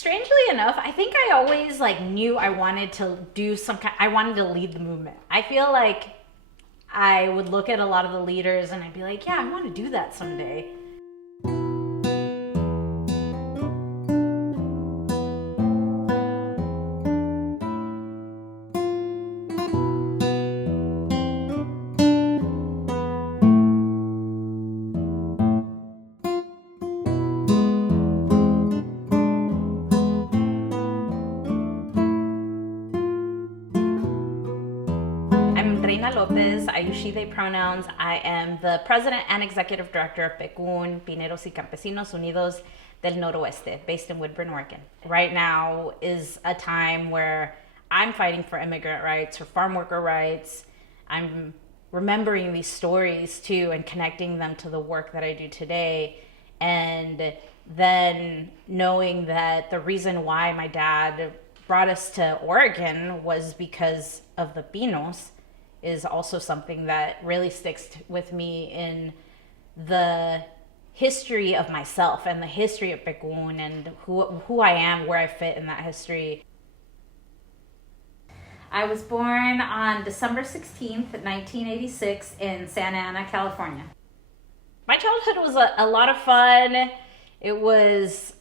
Strangely enough, I think I always like knew I wanted to do I wanted to lead the movement. I feel like I would look at a lot of the leaders and I'd be like, yeah, I want to do that someday. I'm Reina Lopez. I use she, they pronouns. I am the president and executive director of PECUN, Pineros y Campesinos Unidos del Noroeste, based in Woodburn, Oregon. Right now is a time where I'm fighting for immigrant rights, for farm worker rights. I'm remembering these stories too and connecting them to the work that I do today. And then knowing that the reason why my dad brought us to Oregon was because of the Pinos is also something that really sticks with me in the history of myself and the history of PECUN and who I am, where I fit in that history. I was born on December 16th, 1986 in Santa Ana, California. My childhood was a lot of fun. It was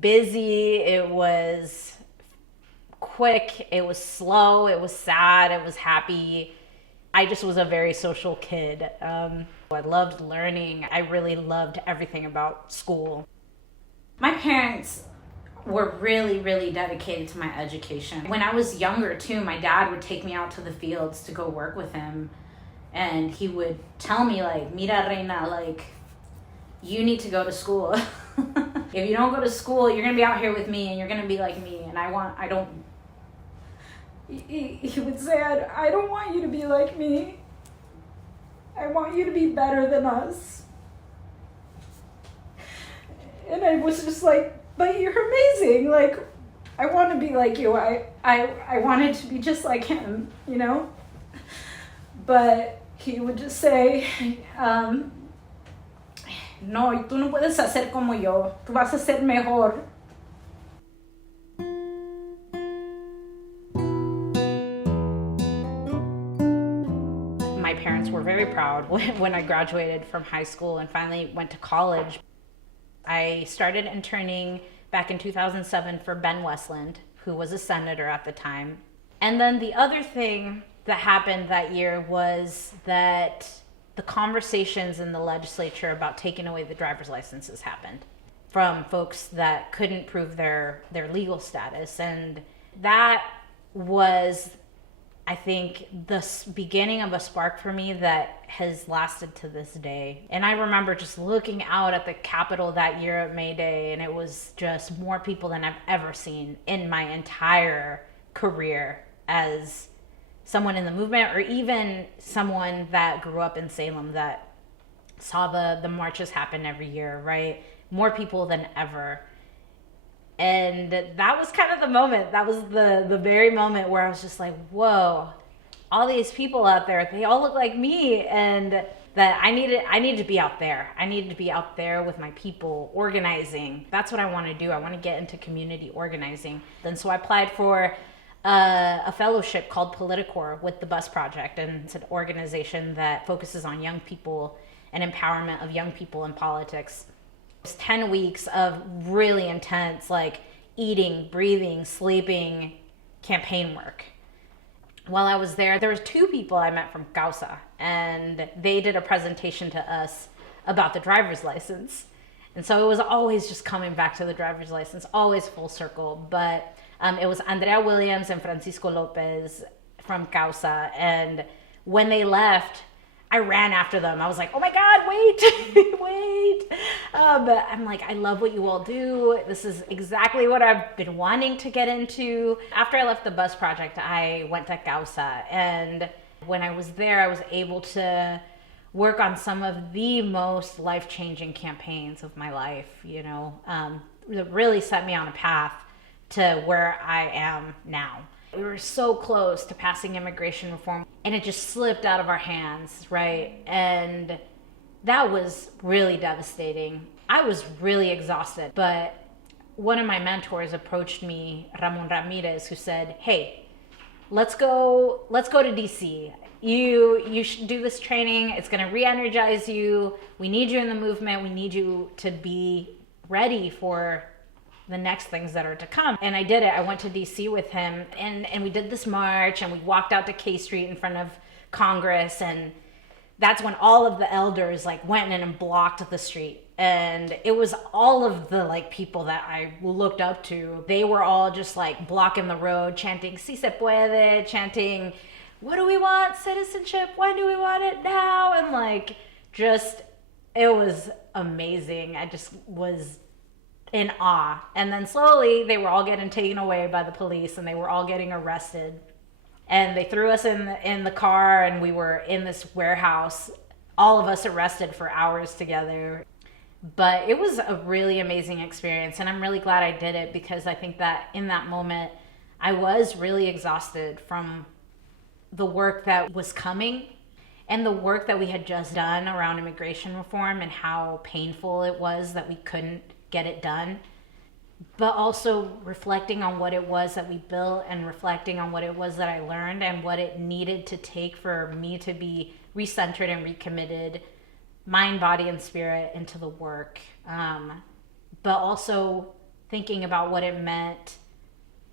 busy, it was quick, it was slow, it was sad, it was happy. I just was a very social kid. I loved learning. I really loved everything about school. My parents were really, really dedicated to my education. When I was younger too, my dad would take me out to the fields to go work with him. And he would tell me like, mira Reina, like, you need to go to school. If you don't go to school, you're gonna be out here with me and you're gonna be like me. And he would say, I don't want you to be like me. I want you to be better than us. And I was just like, but you're amazing. Like, I want to be like you. I wanted to be just like him, you know? But he would just say, no, tú no puedes hacer como yo. Tú vas a ser mejor. My parents were very proud when I graduated from high school and finally went to college. I started interning back in 2007 for Ben Westland, who was a senator at the time. And then the other thing that happened that year was that the conversations in the legislature about taking away the driver's licenses happened from folks that couldn't prove their legal status. And that was, I think, the beginning of a spark for me that has lasted to this day. And I remember just looking out at the Capitol that year at May Day, and it was just more people than I've ever seen in my entire career as someone in the movement, or even someone that grew up in Salem that saw the marches happen every year, right? More people than ever. And that was kind of the moment. That was the very moment where I was just like, whoa, all these people out there, they all look like me. And that I needed to be out there. I needed to be out there with my people, organizing. That's what I want to do. I want to get into community organizing. And so I applied for a fellowship called Politicor with the Bus Project. And it's an organization that focuses on young people and empowerment of young people in politics. It's 10 weeks of really intense, like eating, breathing, sleeping, campaign work. While I was there was two people I met from Causa, and they did a presentation to us about the driver's license. And so it was always just coming back to the driver's license, always full circle. But it was Andrea Williams and Francisco Lopez from Causa. And when they left, I ran after them. I was like, oh my God, wait, wait. But I'm like, I love what you all do. This is exactly what I've been wanting to get into. After I left the Bus Project, I went to Causa. And when I was there, I was able to work on some of the most life-changing campaigns of my life, you know, that really set me on a path to where I am now. We were so close to passing immigration reform, and it just slipped out of our hands, right? And that was really devastating. I was really exhausted, but one of my mentors approached me, Ramon Ramirez, who said, hey, let's go to DC. You should do this training. It's going to re-energize you. We need you in the movement. We need you to be ready for the next things that are to come. And I did it. I went to DC with him, and we did this march, and we walked out to K Street in front of Congress, and that's when all of the elders like went in and blocked the street. And it was all of the like people that I looked up to. They were all just like blocking the road, chanting "Si se puede," chanting, "What do we want? Citizenship. When do we want it now?" And like, just, it was amazing. I just was in awe. And then slowly they were all getting taken away by the police, and they were all getting arrested. And they threw us in the car, and we were in this warehouse, all of us arrested for hours together. But it was a really amazing experience, and I'm really glad I did it, because I think that in that moment I was really exhausted from the work that was coming and the work that we had just done around immigration reform and how painful it was that we couldn't get it done, but also reflecting on what it was that we built and reflecting on what it was that I learned and what it needed to take for me to be recentered and recommitted, mind, body, and spirit into the work. But also thinking about what it meant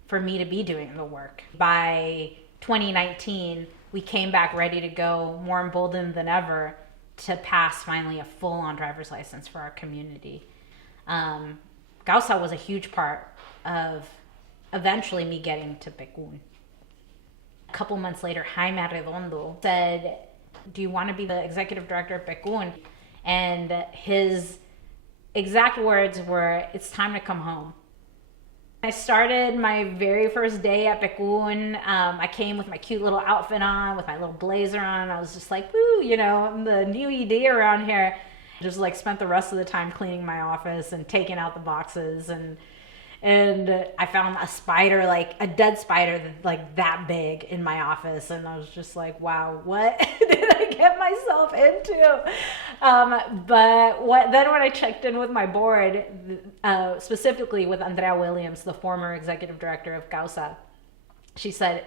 for me to be doing the work. By 2019, we came back ready to go, more emboldened than ever, to pass finally a full-on driver's license for our community. Causa was a huge part of eventually me getting to Pecún. A couple months later, Jaime Arredondo said, "Do you want to be the executive director of Pecún?" And his exact words were, "It's time to come home." I started my very first day at Pecún. I came with my cute little outfit on, with my little blazer on. I was just like, woo, you know, I'm the new ED around here. Just like spent the rest of the time cleaning my office and taking out the boxes, and I found a spider, like a dead spider like that big in my office, and I was just like, wow, what did I get myself into? But when I checked in with my board, specifically with Andrea Williams, the former executive director of Causa, she said,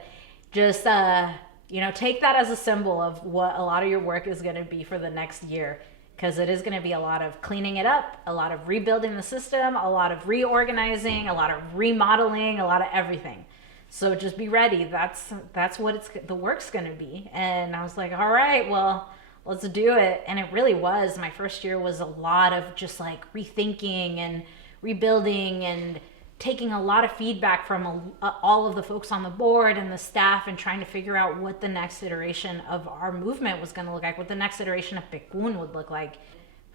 just take that as a symbol of what a lot of your work is going to be for the next year. Because it is going to be a lot of cleaning it up, a lot of rebuilding the system, a lot of reorganizing, a lot of remodeling, a lot of everything. So just be ready. That's what the work's going to be. And I was like, all right, well, let's do it. And it really was. My first year was a lot of just like rethinking and rebuilding and taking a lot of feedback from all of the folks on the board and the staff, and trying to figure out what the next iteration of our movement was going to look like, what the next iteration of Pecún would look like.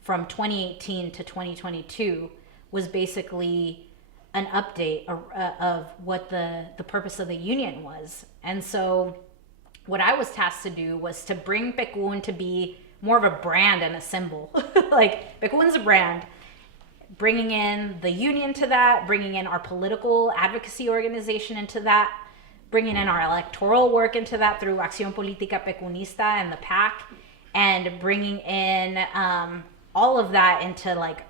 From 2018 to 2022 was basically an update of what the purpose of the union was. And so what I was tasked to do was to bring Pecún to be more of a brand and a symbol. Like, Pecún's a brand. Bringing in the union to that, bringing in our political advocacy organization into that, bringing in our electoral work into that through Acción Política Pecunista and the PAC, and bringing in all of that into like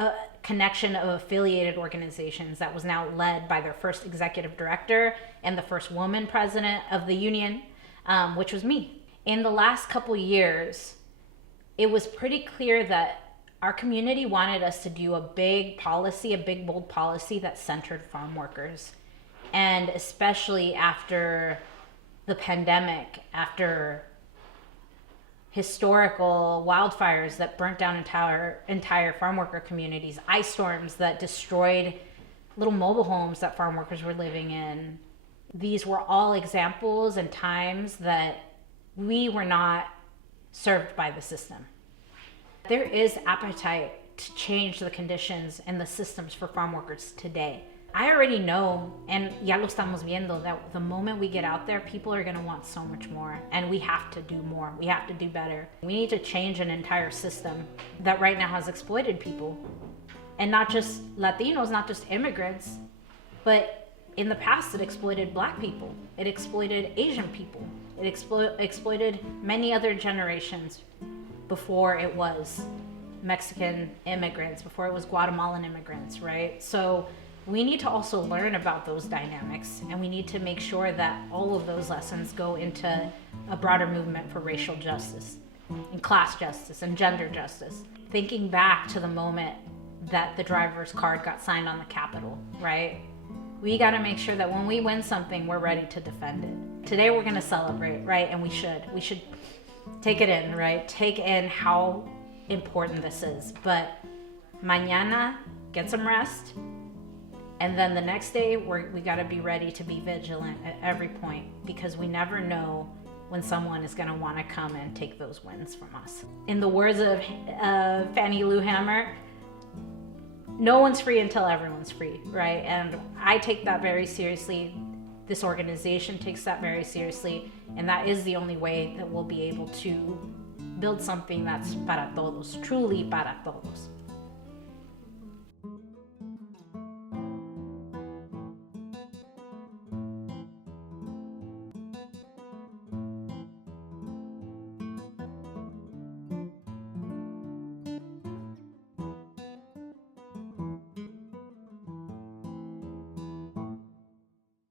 a connection of affiliated organizations that was now led by their first executive director and the first woman president of the union, which was me. In the last couple years, it was pretty clear that our community wanted us to do a big policy, a big, bold policy that centered farm workers. And especially after the pandemic, after historical wildfires that burnt down entire farm worker communities, ice storms that destroyed little mobile homes that farm workers were living in. These were all examples and times that we were not served by the system. There is appetite to change the conditions and the systems for farm workers today. I already know, and ya lo estamos viendo, that the moment we get out there, people are going to want so much more, and we have to do more. We have to do better. We need to change an entire system that right now has exploited people, and not just Latinos, not just immigrants, but in the past it exploited Black people. It exploited Asian people. It exploited many other generations before it was Mexican immigrants, before it was Guatemalan immigrants, right? So we need to also learn about those dynamics, and we need to make sure that all of those lessons go into a broader movement for racial justice and class justice and gender justice. Thinking back to the moment that the driver's card got signed on the Capitol, right? We got to make sure that when we win something, we're ready to defend it. Today we're going to celebrate, right? And we should take it in, right? Take in how important this is. But mañana, get some rest. And then the next day, we got to be ready to be vigilant at every point, because we never know when someone is going to want to come and take those wins from us. In the words of Fannie Lou Hamer, no one's free until everyone's free, right? And I take that very seriously. This organization takes that very seriously. And that is the only way that we'll be able to build something that's para todos, truly para todos.